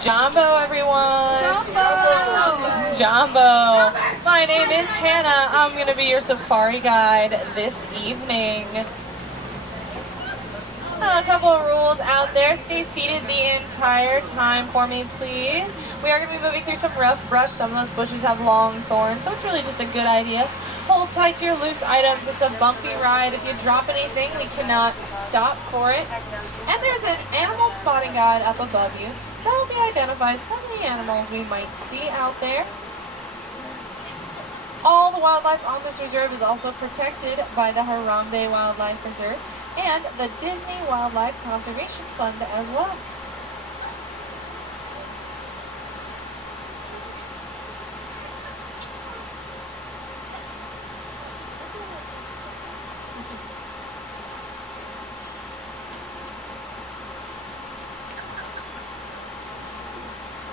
Jumbo, everyone. Jumbo. Jumbo. My name is Hannah. I'm going to be your safari guide this evening. A couple of rules out there. Stay seated the entire time for me, please. We are going to be moving through some rough brush. Some of those bushes have long thorns, so it's really just a good idea. Hold tight to your loose items. It's a bumpy ride. If you drop anything, we cannot stop for it. And there's an animal spotting guide up above you to help you identify some of the animals we might see out there. All the wildlife on this reserve is also protected by the Harambe Wildlife Reserve and the Disney Wildlife Conservation Fund as well.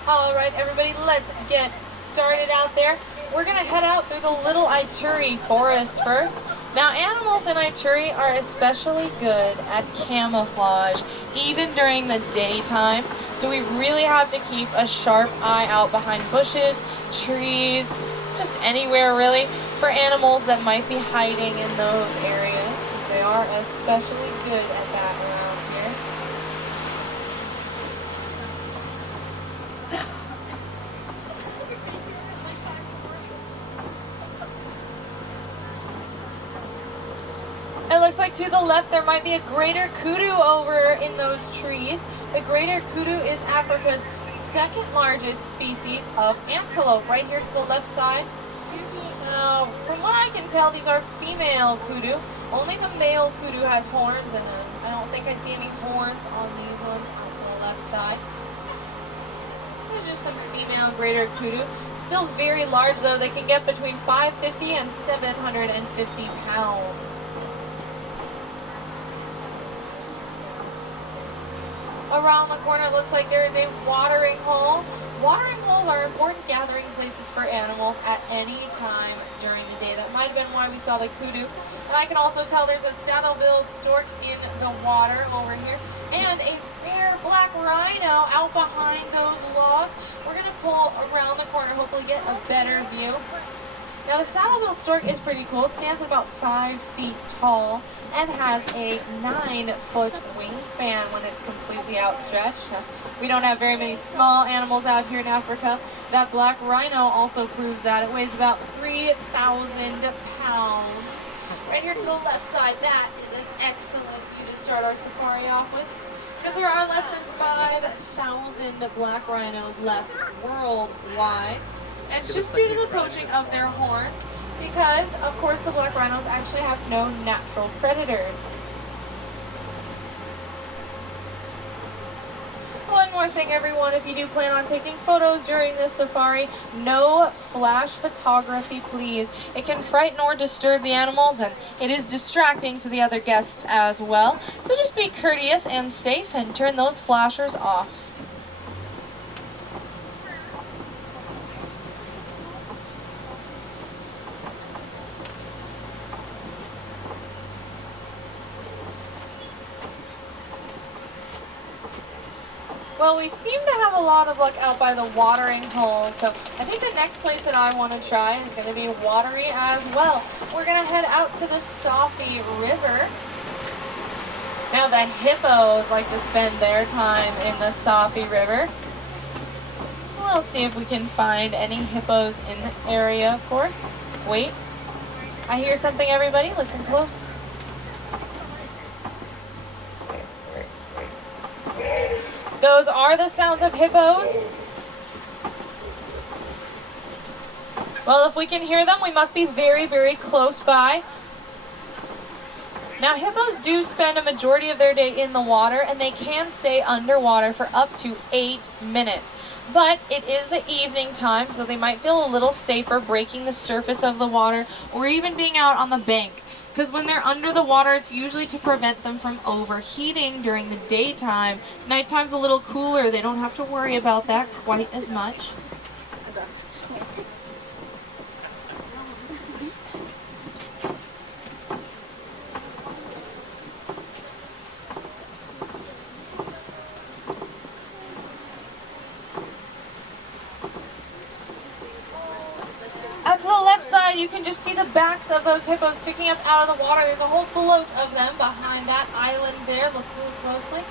All right, everybody, let's get started out there. We're going to head out through the Little Ituri Forest first. Now, animals in Ituri are especially good at camouflage, even during the daytime. So we really have to keep a sharp eye out behind bushes, trees, just anywhere really, for animals that might be hiding in those areas, because they are especially good at that around here. It looks like to the left there might be a greater kudu over in those trees. The greater kudu is Africa's second largest species of antelope, right here to the left side. Now, from what I can tell, these are female kudu. Only the male kudu has horns in them. I don't think I see any horns on these ones on to the left side. So just some female greater kudu. Still very large though. They can get between 550 and 750 pounds. Around the corner, it looks like there is a watering hole. Watering holes are important gathering places for animals at any time during the day. That might have been why we saw the kudu. And I can also tell there's a saddle-billed stork in the water over here. And a rare black rhino out behind those logs. We're going to pull around the corner, hopefully get a better view. Now the saddle-billed stork is pretty cool. It stands about 5 feet tall and has a 9-foot wingspan when it's completely outstretched. We don't have very many small animals out here in Africa. That black rhino also proves that. It weighs about 3,000 pounds. Right here to the left side, that is an excellent view to start our safari off with, because there are less than 5,000 black rhinos left worldwide. And it's just due to the poaching of their horns, because, of course, the black rhinos actually have no natural predators. One more thing, everyone, if you do plan on taking photos during this safari, no flash photography, please. It can frighten or disturb the animals, and it is distracting to the other guests as well. So just be courteous and safe and turn those flashers off. Well, we seem to have a lot of luck out by the watering hole, so I think the next place that I want to try is going to be watery as well. We're going to head out to the Safi River. Now, the hippos like to spend their time in the Safi River. We'll see if we can find any hippos in the area, of course. Wait, I hear something, everybody. Listen close. Those are the sounds of hippos. Well, if we can hear them, we must be very, very close by. Now, hippos do spend a majority of their day in the water, and they can stay underwater for up to 8 minutes. But it is the evening time, so they might feel a little safer breaking the surface of the water or even being out on the bank. Because when they're under the water, it's usually to prevent them from overheating during the daytime. Nighttime's a little cooler. They don't have to worry about that quite as much. you can just see the backs of those hippos sticking up out of the water. There's a whole float of them behind that island there. Look really closely.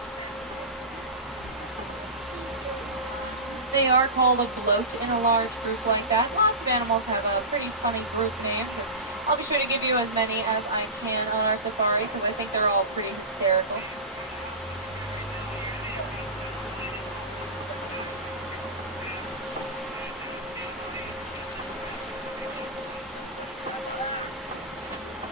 They are called a bloat in a large group like that. Lots of animals have pretty funny group names, and I'll be sure to give you as many as I can on our safari because I think they're all pretty hysterical.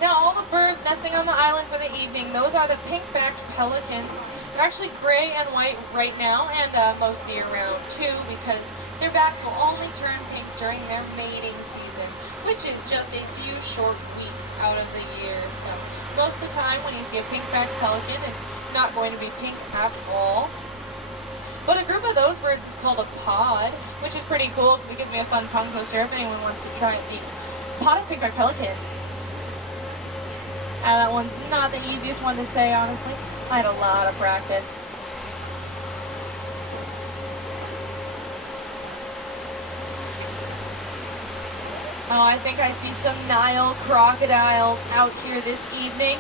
Now all the birds nesting on the island for the evening, those are the pink-backed pelicans. They're actually gray and white right now, and most of the year round too, because their backs will only turn pink during their mating season, which is just a few short weeks out of the year. So most of the time when you see a pink-backed pelican, it's not going to be pink at all. But a group of those birds is called a pod, which is pretty cool because it gives me a fun tongue twister if anyone wants to try the pod of pink-backed pelicans. That one's not the easiest one to say, honestly. I had a lot of practice. Oh, I think I see some Nile crocodiles out here this evening.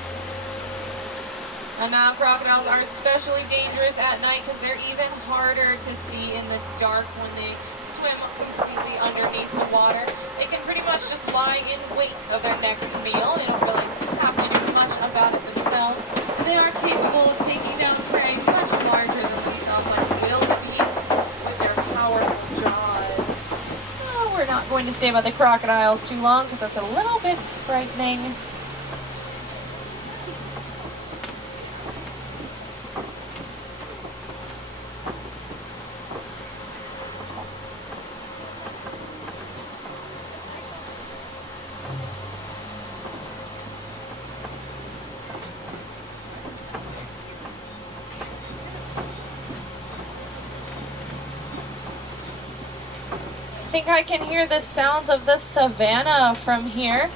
And Nile crocodiles are especially dangerous at night because they're even harder to see in the dark when they swim completely underneath the water. They can pretty much just lie in wait of their next meal. They don't really have to do much about it themselves. They are capable of taking down prey much larger than themselves, like wildebeests with their powerful jaws. Well, we're not going to stay about the crocodiles too long because that's a little bit frightening. I think I can hear the sounds of the savannah from here.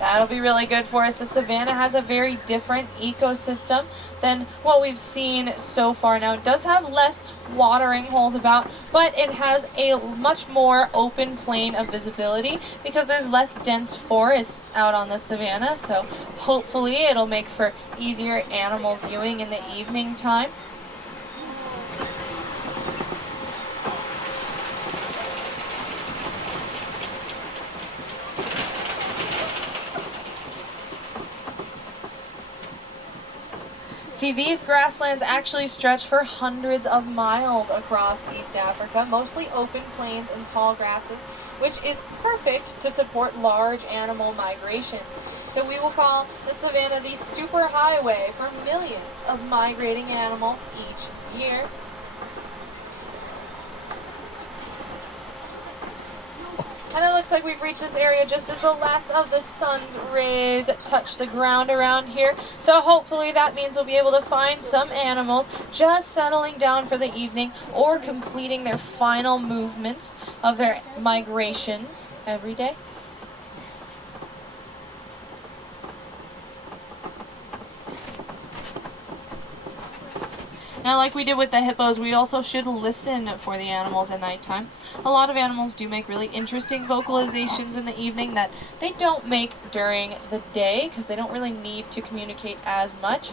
That'll be really good for us. The savannah has a very different ecosystem than what we've seen so far. Now, it does have less watering holes about, but it has a much more open plane of visibility because there's less dense forests out on the savannah. So hopefully it'll make for easier animal viewing in the evening time. See, these grasslands actually stretch for hundreds of miles across East Africa, mostly open plains and tall grasses, which is perfect to support large animal migrations. So we will call the savannah the superhighway for millions of migrating animals each year. And it looks like we've reached this area just as the last of the sun's rays touch the ground around here. So hopefully that means we'll be able to find some animals just settling down for the evening or completing their final movements of their migrations every day. Now, like we did with the hippos, we also should listen for the animals at nighttime. A lot of animals do make really interesting vocalizations in the evening that they don't make during the day because they don't really need to communicate as much.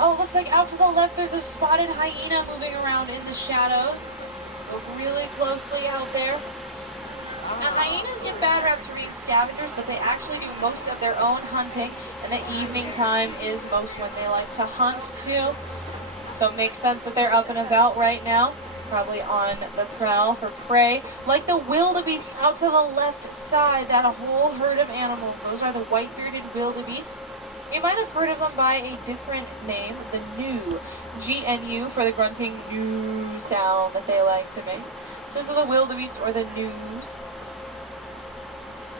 Oh, it looks like out to the left there's a spotted hyena moving around in the shadows. Look really closely out there. Now, hyenas get bad raps for being scavengers, but they actually do most of their own hunting, and the evening time is most when they like to hunt too. So it makes sense that they're up and about right now, probably on the prowl for prey. Like the wildebeest out to the left side, that whole herd of animals. Those are the white-bearded wildebeest. You might have heard of them by a different name, the gnu. G-N-U for the grunting gnu sound that they like to make. So those are the wildebeest or the gnus.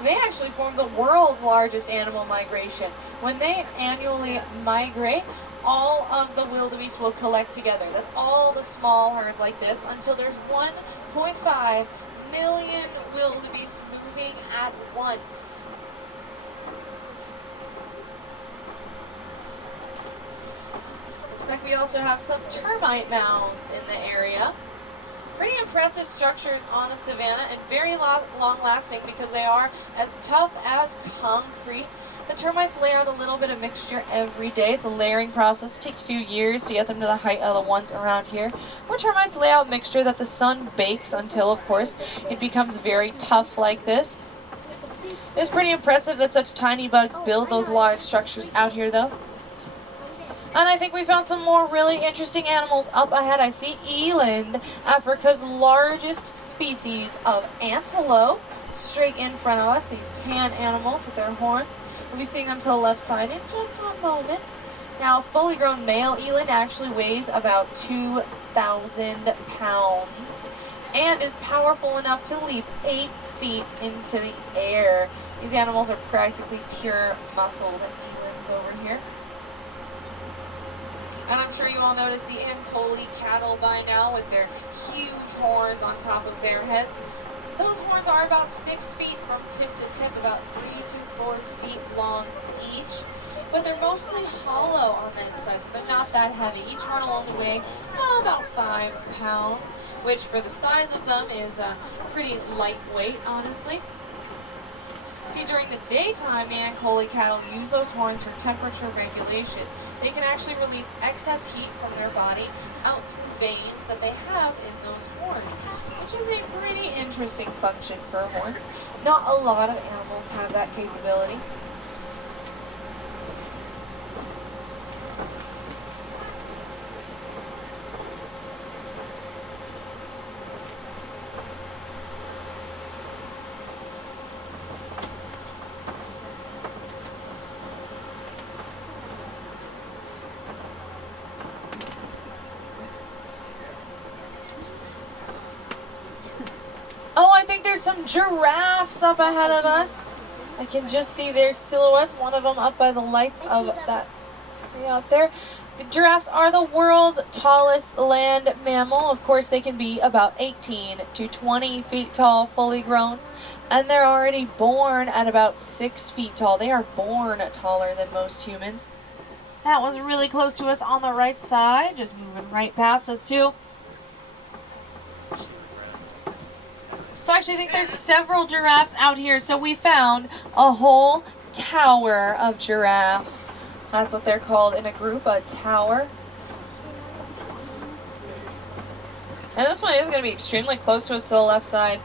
They actually form the world's largest animal migration. When they annually migrate, all of the wildebeest will collect together. That's all the small herds like this until there's 1.5 million wildebeest moving at once. Looks like we also have some termite mounds in the area. Pretty impressive structures on the savanna and very long-lasting because they are as tough as concrete. The termites lay out a little bit of mixture every day. It's a layering process. It takes a few years to get them to the height of the ones around here. Where termites lay out mixture that the sun bakes until, of course, it becomes very tough like this. It's pretty impressive that such tiny bugs build those large structures out here, though. And I think we found some more really interesting animals up ahead. I see eland, Africa's largest species of antelope, straight in front of us. These tan animals with their horns. We'll be seeing them to the left side in just a moment. Now, a fully grown male eland actually weighs about 2,000 pounds and is powerful enough to leap 8 feet into the air. These animals are practically pure muscle, the elands over here. And I'm sure you all noticed the Ankole cattle by now with their huge horns on top of their heads. Those horns are about 6 feet from tip to tip, about 3 to 4 feet long each. But they're mostly hollow on the inside, so they're not that heavy. Each horn will only weigh about 5 pounds, which for the size of them is pretty lightweight, honestly. See, during the daytime, the Ankole cattle use those horns for temperature regulation. They can actually release excess heat from their body out through veins that they have in those horns, which is a pretty interesting function for horns. Not a lot of animals have that capability. Oh, I think there's some giraffes up ahead of us. I can just see their silhouettes, one of them up by the lights of that tree out there. The giraffes are the world's tallest land mammal. Of course, they can be about 18 to 20 feet tall, fully grown. And they're already born at about 6 feet tall. They are born taller than most humans. That was really close to us on the right side, just moving right past us too. So I actually think there's several giraffes out here. So we found a whole tower of giraffes. That's what they're called in a group, a tower. And this one is going to be extremely close to us to the left side.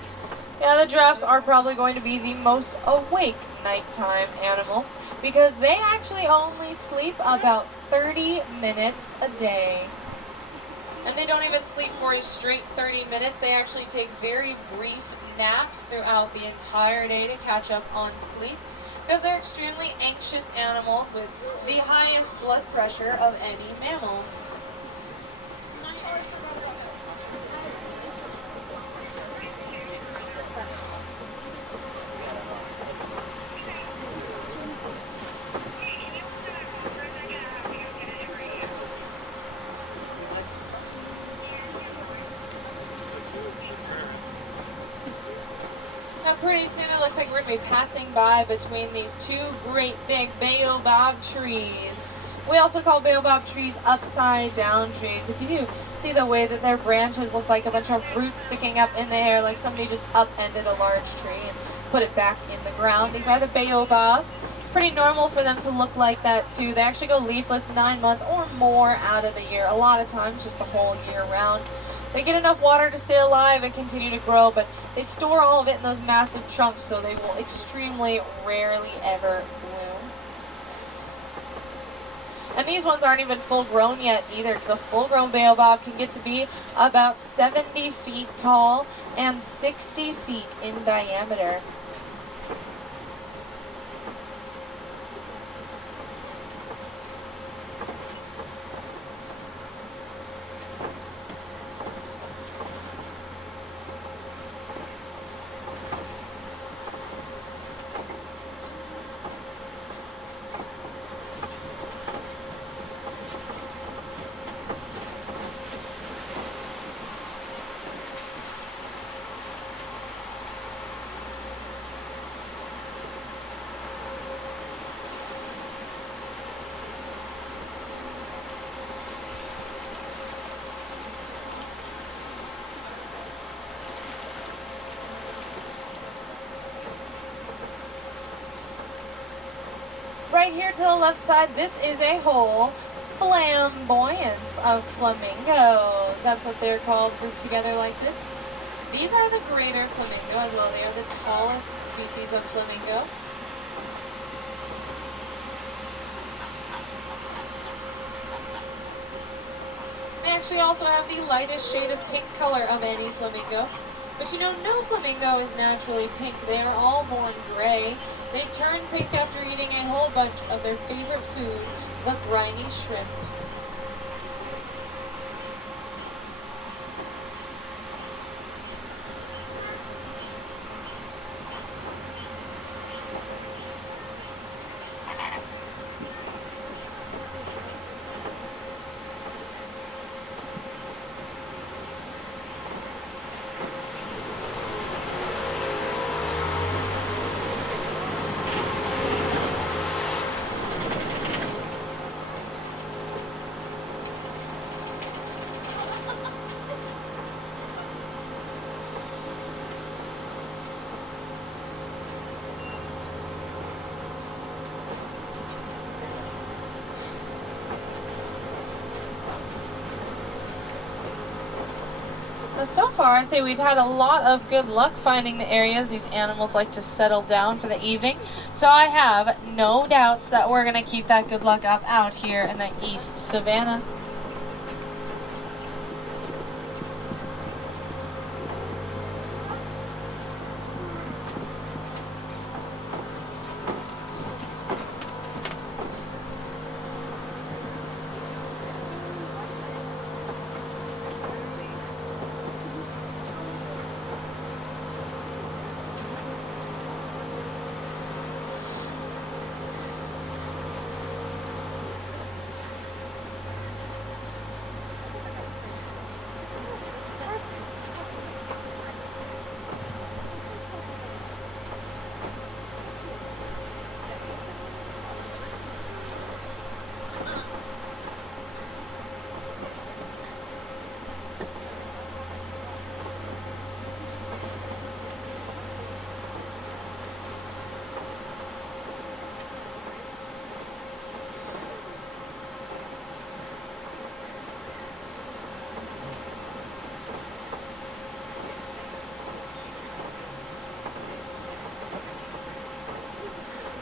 Yeah, the giraffes are probably going to be the most awake nighttime animal because they actually only sleep about 30 minutes a day. And they don't even sleep for a straight 30 minutes. They actually take very brief naps throughout the entire day to catch up on sleep because they're extremely anxious animals with the highest blood pressure of any mammal. Now pretty soon it looks like we're going to be passing by between these two great big baobab trees. We also call baobab trees upside down trees. If you do see the way that their branches look like a bunch of roots sticking up in the air, like somebody just upended a large tree and put it back in the ground. These are the baobabs. It's pretty normal for them to look like that too. They actually go leafless 9 months or more out of the year. A lot of times just the whole year round. They get enough water to stay alive and continue to grow, but they store all of it in those massive chunks, so they will extremely rarely ever bloom. And these ones aren't even full grown yet either, because a full grown baobab can get to be about 70 feet tall and 60 feet in diameter. Right here to the left side, this is a whole flamboyance of flamingos. That's what they're called, grouped together like this. These are the greater flamingo as well. They are the tallest species of flamingo. They actually also have the lightest shade of pink color of any flamingo. But you know, no flamingo is naturally pink. They are all born gray. They turn pink after eating a whole bunch of their favorite food, the briny shrimp. So far, I'd say we've had a lot of good luck finding the areas these animals like to settle down for the evening. So I have no doubts that we're going to keep that good luck up out here in the East Savannah.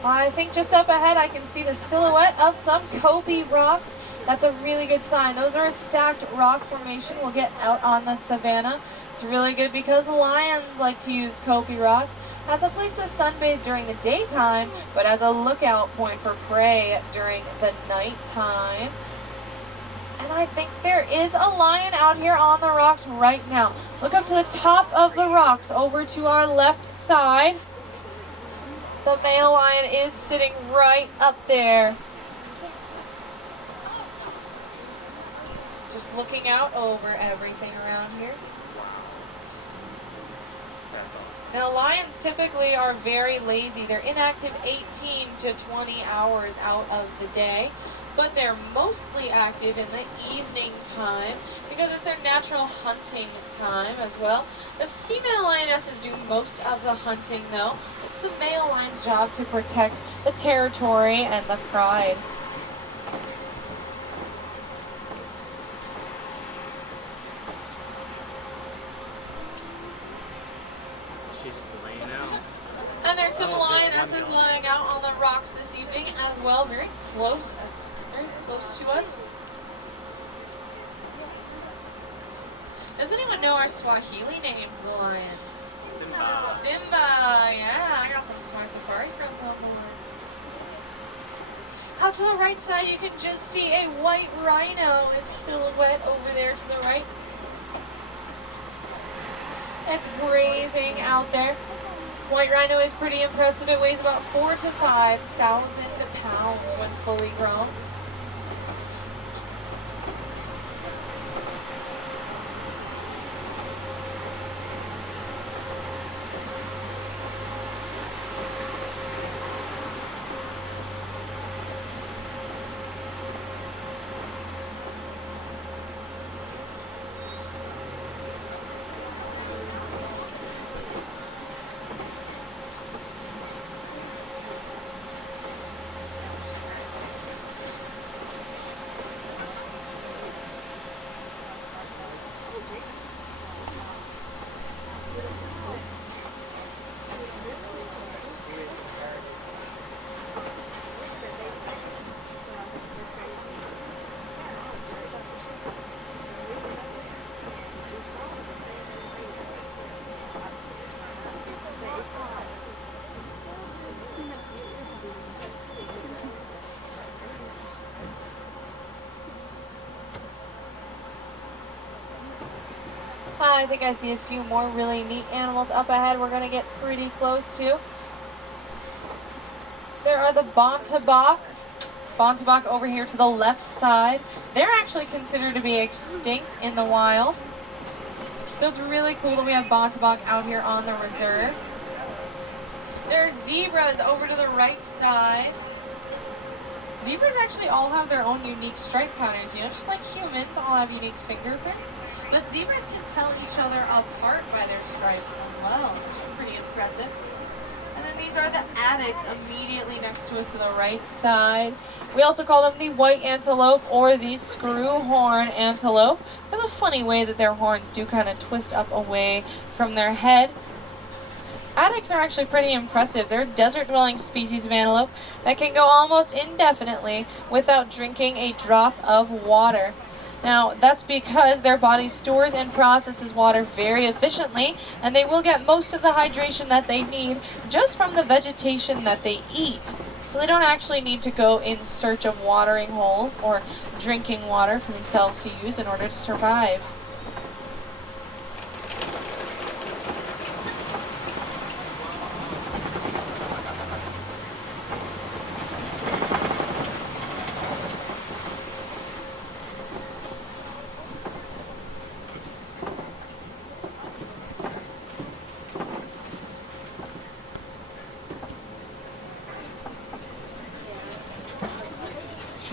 I think just up ahead I can see the silhouette of some copy rocks. That's a really good sign. Those are a stacked rock formation we'll get out on the savannah. It's really good because lions like to use copy rocks as a place to sunbathe during the daytime, but as a lookout point for prey during the nighttime. And I think there is a lion out here on the rocks right now. Look up to the top of the rocks over to our left side. The male lion is sitting right up there. Just looking out over everything around here. Now, lions typically are very lazy. They're inactive 18 to 20 hours out of the day, but they're mostly active in the evening time because it's their natural hunting time as well. The female lionesses do most of the hunting though. It's the male lion's job to protect the territory and the pride. she's just laying out. And there's some Oh, lionesses there's one lying out on the rocks this evening as well. Very close to us. Does anyone know our Swahili name for the lion? Simba. Simba, yeah. I got some smart safari friends on board. Out to the right side, you can just see a white rhino. Its silhouette over there to the right. It's grazing out there. White rhino is pretty impressive. It weighs about 4,000 to 5,000 pounds when fully grown. I think I see a few more really neat animals up ahead we're going to get pretty close to. There are the Bontebok. Bontebok over here to the left side. They're actually considered to be extinct in the wild. So it's really cool that we have Bontebok out here on the reserve. There's zebras over to the right side. Zebras actually all have their own unique stripe patterns, you know, just like humans all have unique fingerprints. But zebras can tell each other apart by their stripes as well, which is pretty impressive. And then these are the addax immediately next to us to the right side. We also call them the white antelope or the screw-horn antelope for the funny way that their horns do kind of twist up away from their head. Addax are actually pretty impressive. They're a desert-dwelling species of antelope that can go almost indefinitely without drinking a drop of water. Now, that's because their body stores and processes water very efficiently, and they will get most of the hydration that they need just from the vegetation that they eat. So they don't actually need to go in search of watering holes or drinking water for themselves to use in order to survive.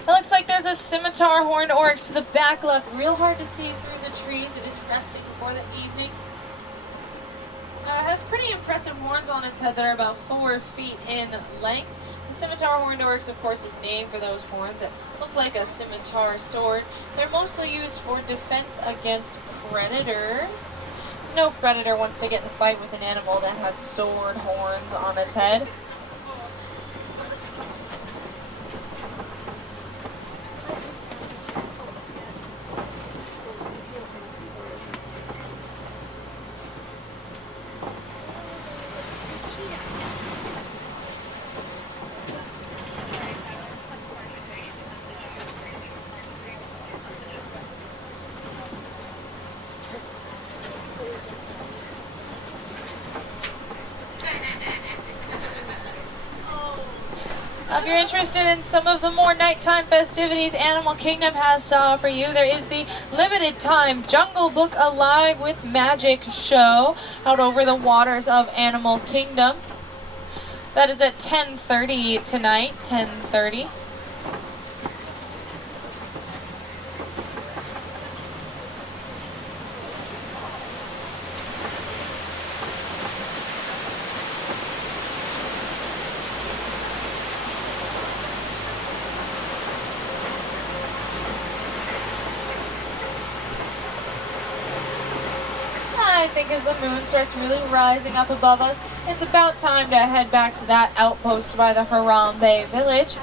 It looks like there's a scimitar horned oryx to the back left. Real hard to see through the trees. It is resting for the evening. It has pretty impressive horns on its head that are about 4 feet in length. The scimitar horned oryx, of course, is named for those horns that look like a scimitar sword. They're mostly used for defense against predators. Because no predator wants to get in a fight with an animal that has sword horns on its head. If you're interested in some of the more nighttime festivities Animal Kingdom has to offer you, there is the limited time Jungle Book Alive with Magic show out over the waters of Animal Kingdom. That is at 10:30 tonight, 10:30. I think as the moon starts really rising up above us, it's about time to head back to that outpost by the Harambe village.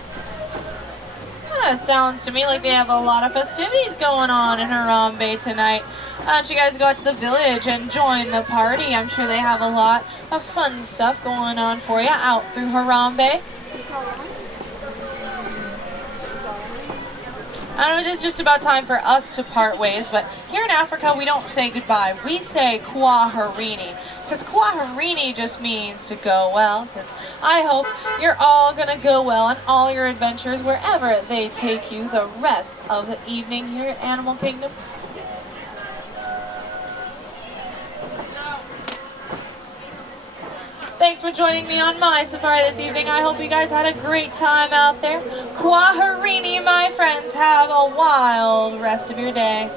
It sounds to me like they have a lot of festivities going on in Harambe tonight. Why don't you guys go out to the village and join the party? I'm sure they have a lot of fun stuff going on for you out through Harambe. I know it is just about time for us to part ways, but here in Africa we don't say goodbye. We say kwaherini, because kwaherini just means to go well, because I hope you're all going to go well on all your adventures wherever they take you the rest of the evening here at Animal Kingdom. Thanks for joining me on my safari this evening. I hope you guys had a great time out there. Kwaherini, my friends. Have a wild rest of your day.